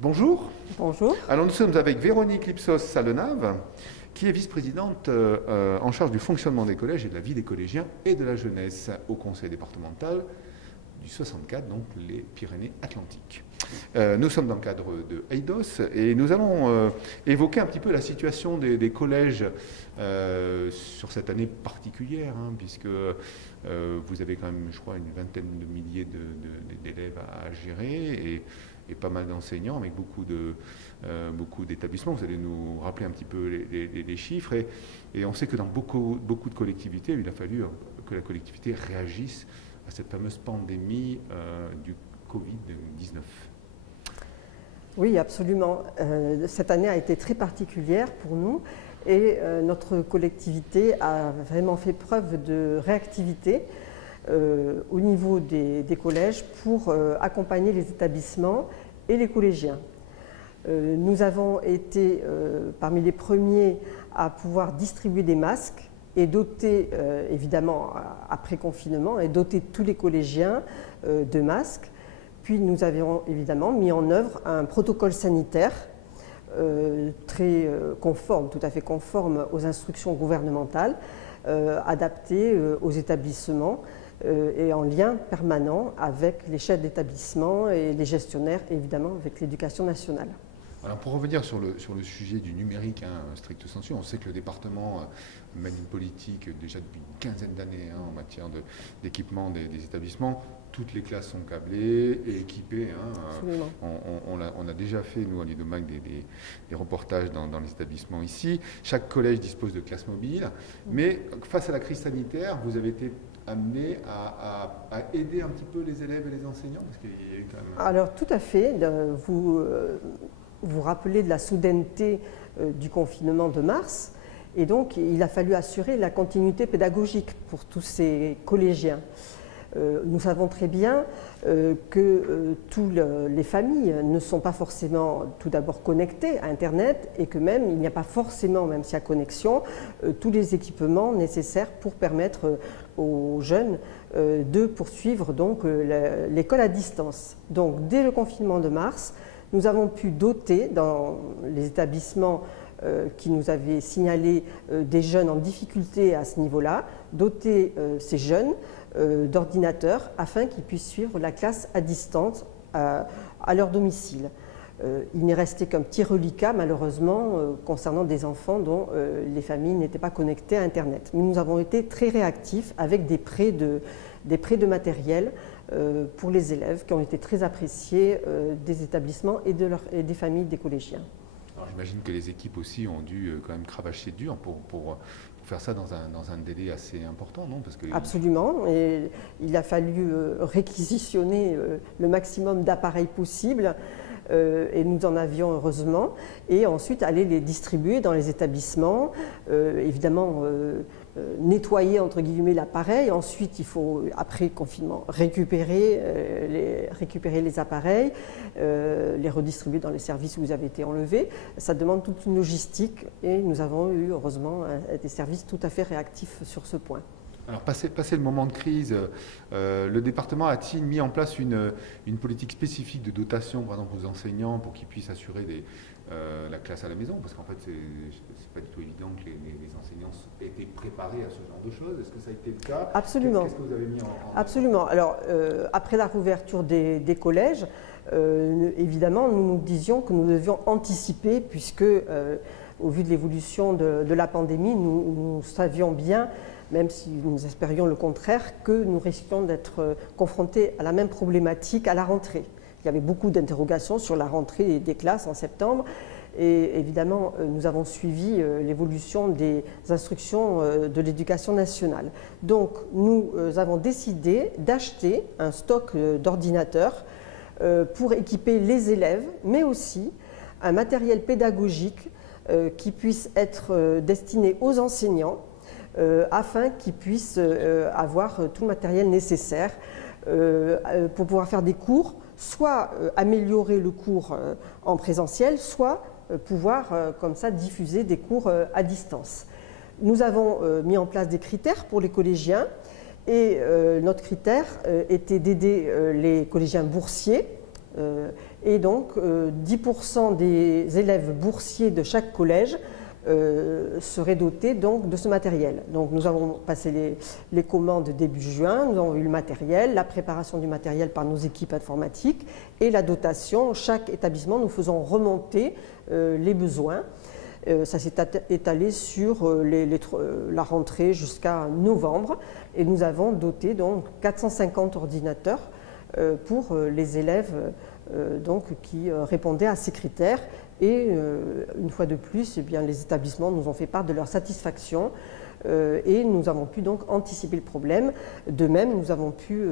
Bonjour. Bonjour. Alors nous sommes avec Véronique Lipsos-Salenave, qui est vice-présidente en charge du fonctionnement des collèges et de la vie des collégiens et de la jeunesse au conseil départemental du 64, donc les Pyrénées-Atlantiques. Nous sommes dans le cadre de EIDOS et nous allons évoquer un petit peu la situation des collèges sur cette année particulière, puisque vous avez quand même, je crois, une vingtaine de milliers d'élèves à gérer et pas mal d'enseignants avec beaucoup d'établissements. Vous allez nous rappeler un petit peu les chiffres et on sait que dans beaucoup de collectivités, il a fallu que la collectivité réagisse à cette fameuse pandémie du Covid-19. Oui, absolument. Cette année a été très particulière pour nous et notre collectivité a vraiment fait preuve de réactivité au niveau des collèges pour accompagner les établissements et les collégiens. Nous avons été parmi les premiers à pouvoir distribuer des masques et doter, évidemment, après confinement, et doter tous les collégiens de masques. Puis nous avions évidemment mis en œuvre un protocole sanitaire très conforme, tout à fait conforme aux instructions gouvernementales, adapté aux établissements et en lien permanent avec les chefs d'établissement et les gestionnaires, évidemment avec l'éducation nationale. Alors pour revenir sur le sujet du numérique, stricto sensu, on sait que le département mène une politique déjà depuis une quinzaine d'années en matière d'équipement des établissements. Toutes les classes sont câblées et équipées. On a déjà fait, nous, à l'IDOMAC, des reportages dans les établissements ici. Chaque collège dispose de classes mobiles. Mais face à la crise sanitaire, vous avez été amené à aider un petit peu les élèves et les enseignants parce qu'il y a eu quand même... Alors tout à fait. Vous rappelez de la soudaineté du confinement de mars. Et donc, il a fallu assurer la continuité pédagogique pour tous ces collégiens. Nous savons très bien que toutes les familles ne sont pas forcément tout d'abord connectées à Internet et que même il n'y a pas forcément, même s'il y a connexion, tous les équipements nécessaires pour permettre aux jeunes de poursuivre donc l'école à distance. Donc dès le confinement de mars, nous avons pu doter dans les établissements qui nous avaient signalé des jeunes en difficulté à ce niveau-là, doter ces jeunes d'ordinateurs afin qu'ils puissent suivre la classe à distance à leur domicile. Il n'est resté qu'un petit reliquat malheureusement concernant des enfants dont les familles n'étaient pas connectées à Internet. Mais nous avons été très réactifs avec des prêts de matériel pour les élèves qui ont été très appréciés des établissements et des familles des collégiens. Alors j'imagine que les équipes aussi ont dû quand même cravacher dur pour faire ça dans un délai assez important, non? Parce que... Absolument, et il a fallu réquisitionner le maximum d'appareils possibles, et nous en avions heureusement, et ensuite aller les distribuer dans les établissements, évidemment nettoyer entre guillemets l'appareil, ensuite il faut après confinement récupérer les appareils, les redistribuer dans les services où ils avaient été enlevés. Ça demande toute une logistique et nous avons eu heureusement des services tout à fait réactifs sur ce point. Alors, passé le moment de crise, le département a-t-il mis en place une politique spécifique de dotation, par exemple, aux enseignants pour qu'ils puissent assurer la classe à la maison? Parce qu'en fait, c'est pas du tout évident que les enseignants aient été préparés à ce genre de choses. Est-ce que ça a été le cas? Absolument. Qu'est-ce que vous avez mis en Absolument. Alors, après la rouverture des collèges, évidemment, nous nous disions que nous devions anticiper puisque, au vu de l'évolution de la pandémie, nous savions bien, même si nous espérions le contraire, que nous risquions d'être confrontés à la même problématique à la rentrée. Il y avait beaucoup d'interrogations sur la rentrée des classes en septembre et évidemment nous avons suivi l'évolution des instructions de l'éducation nationale. Donc nous avons décidé d'acheter un stock d'ordinateurs pour équiper les élèves, mais aussi un matériel pédagogique qui puisse être destiné aux enseignants afin qu'ils puissent avoir tout le matériel nécessaire pour pouvoir faire des cours, soit améliorer le cours en présentiel, soit pouvoir comme ça diffuser des cours à distance. Nous avons mis en place des critères pour les collégiens et notre critère était d'aider les collégiens boursiers Et donc 10% des élèves boursiers de chaque collège seraient dotés donc de ce matériel. Donc nous avons passé les commandes début juin, nous avons eu le matériel, la préparation du matériel par nos équipes informatiques et la dotation. Chaque établissement, nous faisons remonter les besoins. Ça s'est étalé sur la rentrée jusqu'à novembre et nous avons doté donc 450 ordinateurs pour les élèves donc, qui répondaient à ces critères. Et une fois de plus, eh bien, les établissements nous ont fait part de leur satisfaction et nous avons pu donc anticiper le problème. De même, nous avons pu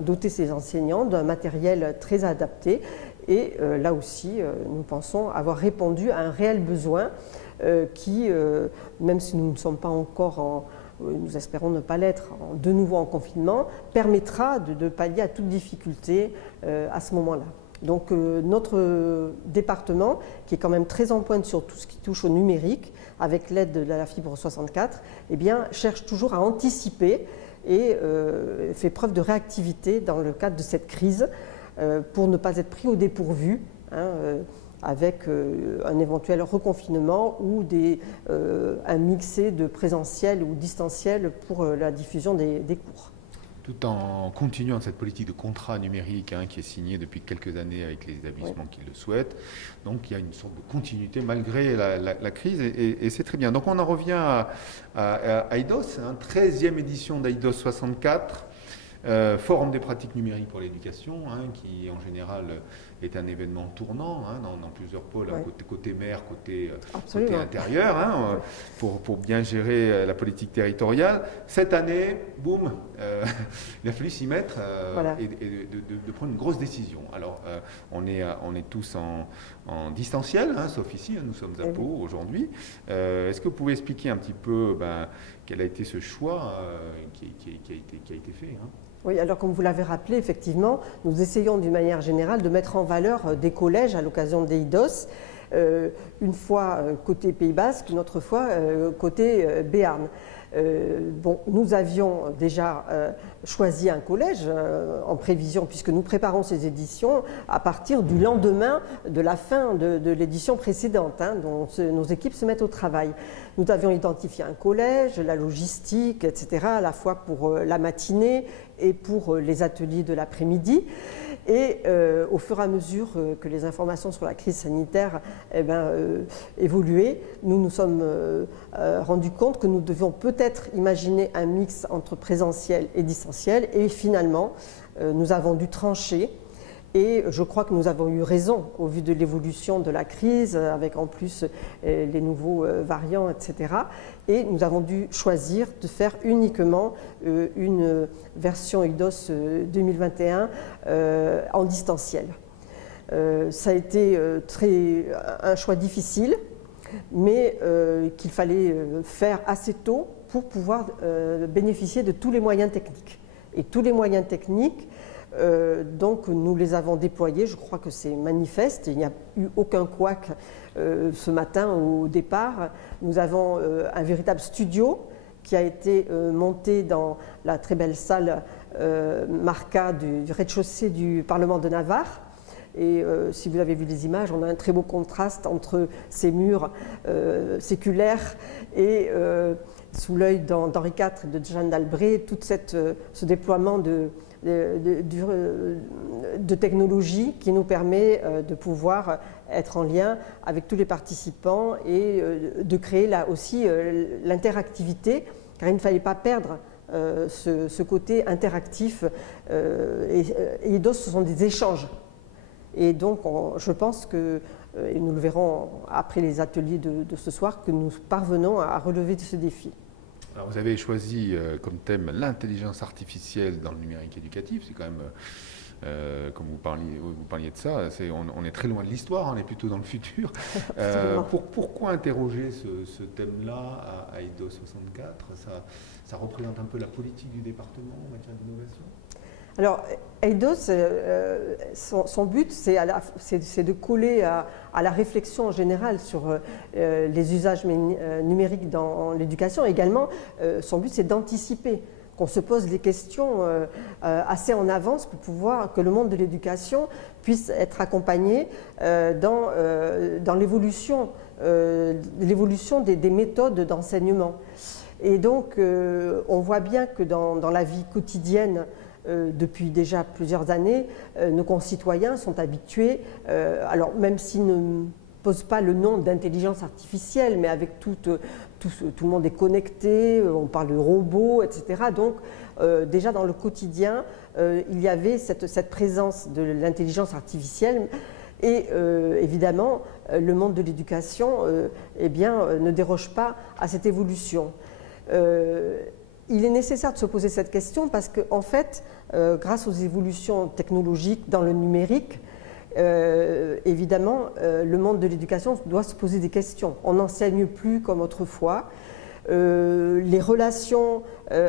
doter ces enseignants d'un matériel très adapté et là aussi, nous pensons avoir répondu à un réel besoin qui, même si nous ne sommes pas encore nous espérons ne pas l'être de nouveau en confinement, permettra de pallier à toute difficulté à ce moment-là. Donc notre département, qui est quand même très en pointe sur tout ce qui touche au numérique, avec l'aide de la Fibre 64, eh bien, cherche toujours à anticiper et fait preuve de réactivité dans le cadre de cette crise pour ne pas être pris au dépourvu, avec un éventuel reconfinement ou un mixé de présentiel ou distanciel pour la diffusion des cours. Tout en continuant cette politique de contrat numérique qui est signée depuis quelques années avec les établissements qui le souhaitent. Donc il y a une sorte de continuité malgré la crise et c'est très bien. Donc on en revient à AIDOS, 13e édition d'AIDOS 64. Forum des pratiques numériques pour l'éducation, qui en général est un événement tournant dans plusieurs pôles, côté maire, côté intérieur, pour bien gérer la politique territoriale. Cette année, boum, il a fallu s'y mettre et de prendre une grosse décision. Alors, on est tous en distanciel, sauf ici, nous sommes à Pau aujourd'hui. Est-ce que vous pouvez expliquer un petit peu quel a été ce choix qui a été fait Oui, alors comme vous l'avez rappelé, effectivement, nous essayons d'une manière générale de mettre en valeur des collèges à l'occasion des IDOS, une fois côté Pays Basque, une autre fois côté Béarn. Nous avions déjà choisi un collège en prévision, puisque nous préparons ces éditions à partir du lendemain de la fin de l'édition précédente, dont nos équipes se mettent au travail. Nous avions identifié un collège, la logistique, etc., à la fois pour la matinée et pour les ateliers de l'après-midi. Et au fur et à mesure que les informations sur la crise sanitaire évoluaient, nous nous sommes rendus compte que nous devions peut-être imaginer un mix entre présentiel et distanciel. Et finalement, nous avons dû trancher. Et je crois que nous avons eu raison au vu de l'évolution de la crise, avec en plus les nouveaux variants, etc. Et nous avons dû choisir de faire uniquement une version IDOS 2021 en distanciel. Ça a été un choix difficile, mais qu'il fallait faire assez tôt pour pouvoir bénéficier de tous les moyens techniques. Et tous les moyens techniques, donc nous les avons déployés, je crois que c'est manifeste, il n'y a eu aucun couac ce matin au départ. Nous avons un véritable studio qui a été monté dans la très belle salle Marca du rez-de-chaussée du Parlement de Navarre. Et si vous avez vu les images, on a un très beau contraste entre ces murs séculaires et sous l'œil d'Henri IV et de Jeanne d'Albret, tout ce déploiement de technologie qui nous permet de pouvoir être en lien avec tous les participants et de créer là aussi l'interactivité, car il ne fallait pas perdre ce côté interactif. Et IDOS, ce sont des échanges. Et donc, je pense que, et nous le verrons après les ateliers de ce soir, que nous parvenons à relever ce défi. Alors vous avez choisi comme thème l'intelligence artificielle dans le numérique éducatif. C'est quand même, comme vous parliez de ça, on est très loin de l'histoire, on est plutôt dans le futur. Pourquoi interroger ce thème-là à IDOS 64 ça représente un peu la politique du département en matière d'innovation? Alors, AIDOS, son but, c'est de coller à la réflexion en général sur les usages numériques dans l'éducation. Également, son but, c'est d'anticiper. qu'on se pose les questions assez en avance pour pouvoir que le monde de l'éducation puisse être accompagné dans l'évolution des méthodes d'enseignement. Et donc, on voit bien que dans la vie quotidienne, depuis déjà plusieurs années, nos concitoyens sont habitués, alors même s'ils ne posent pas le nom d'intelligence artificielle, mais avec tout le monde est connecté, on parle de robots, etc. Donc, déjà dans le quotidien, il y avait cette présence de l'intelligence artificielle. Et évidemment, le monde de l'éducation ne déroge pas à cette évolution. Il est nécessaire de se poser cette question parce qu'en fait, grâce aux évolutions technologiques dans le numérique, évidemment, le monde de l'éducation doit se poser des questions. On n'enseigne plus comme autrefois. Les relations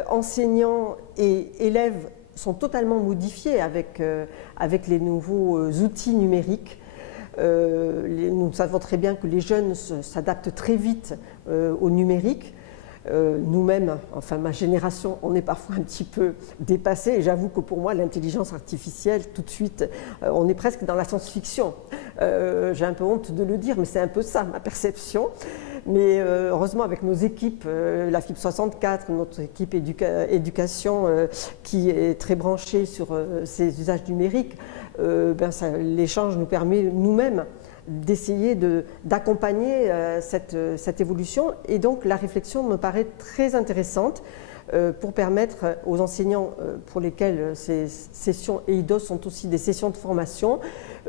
enseignants et élèves sont totalement modifiées avec les nouveaux outils numériques. Nous savons très bien que les jeunes s'adaptent très vite au numérique. Nous-mêmes, enfin ma génération, on est parfois un petit peu dépassés. Et j'avoue que pour moi, l'intelligence artificielle, tout de suite, on est presque dans la science-fiction. J'ai un peu honte de le dire, mais c'est un peu ça, ma perception. Mais heureusement, avec nos équipes, la FIB 64, notre équipe éducation qui est très branchée sur ces usages numériques, l'échange nous permet nous-mêmes d'essayer d'accompagner cette évolution. Et donc la réflexion me paraît très intéressante pour permettre aux enseignants pour lesquels ces sessions EIDOS sont aussi des sessions de formation,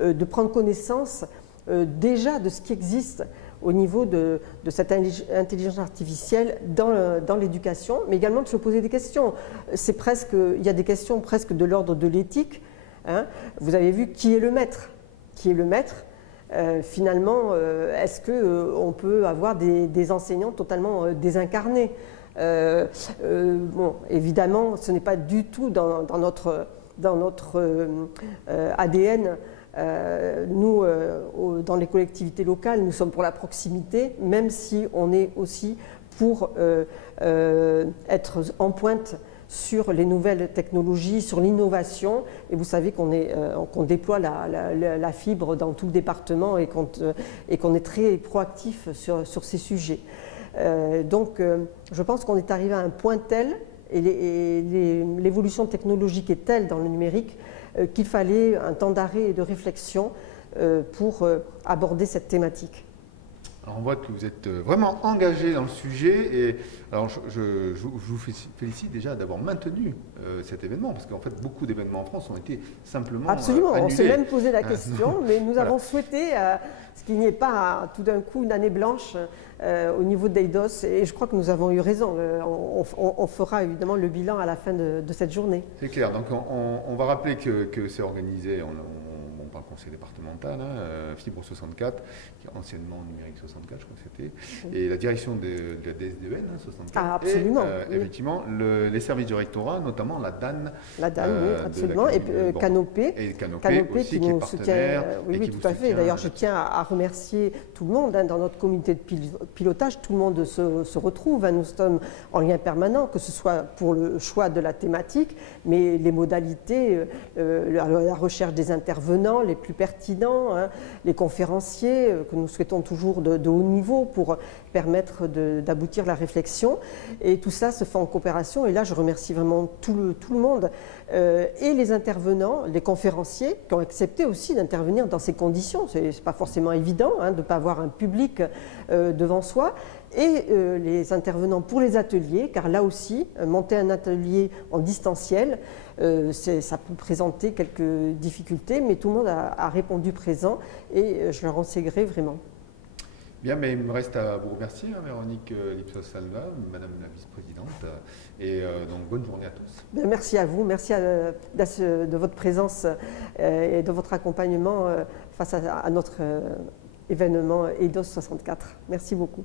de prendre connaissance déjà de ce qui existe au niveau de cette intelligence artificielle dans l'éducation, mais également de se poser des questions. Il y a des questions presque de l'ordre de l'éthique. Hein. Vous avez vu qui est le maître. Qui est le maître? Finalement, est-ce qu'on peut avoir des enseignants totalement désincarnés? Bon, évidemment, ce n'est pas du tout dans notre ADN. Nous, dans les collectivités locales, nous sommes pour la proximité, même si on est aussi pour être en pointe sur les nouvelles technologies, sur l'innovation. Et vous savez qu'on déploie la fibre dans tout le département et qu'on est très proactif sur ces sujets. Donc, je pense qu'on est arrivé à un point tel, et l'évolution technologique est telle dans le numérique, qu'il fallait un temps d'arrêt et de réflexion pour aborder cette thématique. Alors on voit que vous êtes vraiment engagé dans le sujet et alors je vous félicite déjà d'avoir maintenu cet événement parce qu'en fait beaucoup d'événements en France ont été simplement Absolument, annulés. On s'est même posé la question, mais nous avons souhaité qu'il n'y ait pas tout d'un coup une année blanche au niveau d'EIDOS et je crois que nous avons eu raison. On fera évidemment le bilan à la fin de cette journée. C'est clair, donc on va rappeler que c'est organisé, par le conseil départemental, Fibre 64, qui est anciennement Numérique 64, je crois que c'était, et la direction de la DSDEN 64. Ah, absolument. Et effectivement, les services du rectorat, notamment la DAN. La DAN, oui, absolument. Et Canopé. Et Canopé aussi, qui nous soutient. Oui, tout à fait. D'ailleurs, je tiens à remercier tout le monde. Dans notre comité de pilotage, tout le monde se retrouve. Nous sommes en lien permanent, que ce soit pour le choix de la thématique, mais les modalités, la recherche des intervenants, les plus pertinents, les conférenciers que nous souhaitons toujours de haut niveau pour permettre d'aboutir la réflexion. Et tout ça se fait en coopération. Et là, je remercie vraiment tout le monde et les intervenants, les conférenciers qui ont accepté aussi d'intervenir dans ces conditions. Ce n'est pas forcément évident de ne pas avoir un public devant soi. Et les intervenants pour les ateliers, car là aussi, monter un atelier en distanciel, ça peut présenter quelques difficultés, mais tout le monde a répondu présent et je leur en sais gré vraiment. Bien, mais il me reste à vous remercier, Véronique Lipsos-Salva, Madame la Vice-Présidente, et donc bonne journée à tous. Bien, merci à vous, merci de votre présence et de votre accompagnement face à notre événement EIDOS 64. Merci beaucoup.